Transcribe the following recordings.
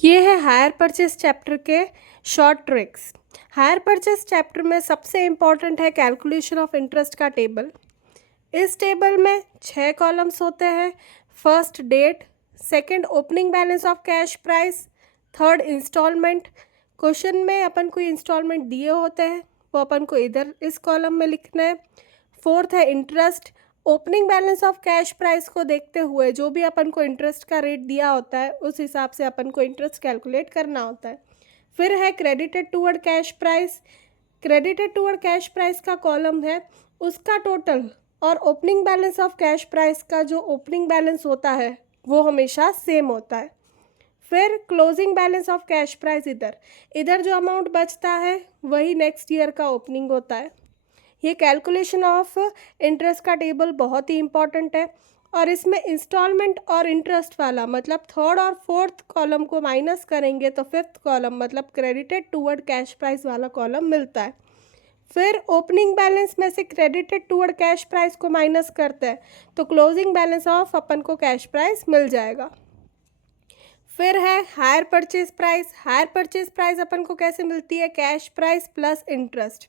ये है hire purchase chapter के short tricks. Hire purchase chapter में सबसे इम्पॉर्टेंट है कैलकुलेशन ऑफ इंटरेस्ट का टेबल। इस टेबल में 6 कॉलम्स होते हैं। First date, second opening balance of cash price, third instalment. Question में अपन को इंस्टॉलमेंट दिए होते हैं, वो अपन को इधर इस कॉलम में लिखना है। फोर्थ है interest. Opening balance of cash price को देखते हुए जो भी अपन को इंटरेस्ट का रेट दिया होता है उस हिसाब से अपन को इंटरेस्ट कैलकुलेट करना होता है। फिर है credited toward cash price. Credited toward cash price का कॉलम है, उसका टोटल और opening balance of cash price का जो ओपनिंग बैलेंस होता है वो हमेशा सेम होता है। फिर closing balance of cash price, इधर इधर जो अमाउंट बचता है वही नेक्स्ट ईयर का ओपनिंग होता है। ये कैलकुलेशन ऑफ इंटरेस्ट का टेबल बहुत ही इम्पॉर्टेंट है और इसमें इंस्टॉलमेंट और इंटरेस्ट वाला मतलब थर्ड और फोर्थ कॉलम को माइनस करेंगे तो फिफ्थ कॉलम मतलब क्रेडिटेड टूवर्ड कैश प्राइस वाला कॉलम मिलता है। फिर ओपनिंग बैलेंस में से क्रेडिटेड टूवर्ड कैश प्राइस को माइनस करते हैं तो क्लोजिंग बैलेंस ऑफ अपन को कैश प्राइस मिल जाएगा। फिर है hire purchase price. Hire purchase price अपन को कैसे मिलती है? Cash price plus interest.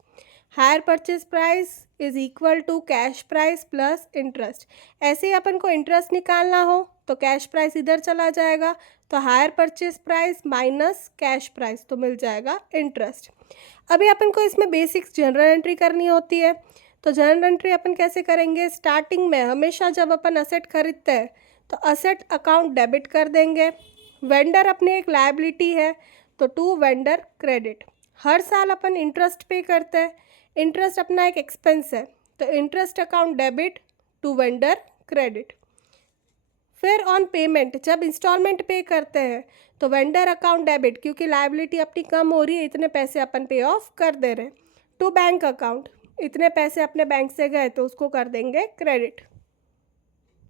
Hire purchase price is equal to cash price plus interest. ऐसे ही अपन को इंटरेस्ट निकालना हो तो कैश प्राइस इधर चला जाएगा, तो higher purchase price minus cash price तो मिल जाएगा इंटरेस्ट। अभी अपन को इसमें बेसिक्स जनरल एंट्री करनी होती है, तो जनरल एंट्री अपन कैसे करेंगे? स्टार्टिंग में हमेशा जब अपन असेट खरीदते हैं तो असेट अकाउंट डेबिट कर देंगे। वेंडर अपनी एक लायबिलिटी है तो टू वेंडर क्रेडिट। हर साल अपन इंटरेस्ट पे करते हैं, इंटरेस्ट अपना एक एक्सपेंस है तो interest account debit to vendor credit. फिर ऑन पेमेंट जब इंस्टॉलमेंट पे करते हैं तो वेंडर अकाउंट डेबिट, क्योंकि लायबिलिटी अपनी कम हो रही है, इतने पैसे अपन पे ऑफ कर दे रहे हैं। टू बैंक अकाउंट, इतने पैसे अपने बैंक से गए तो उसको कर देंगे क्रेडिट।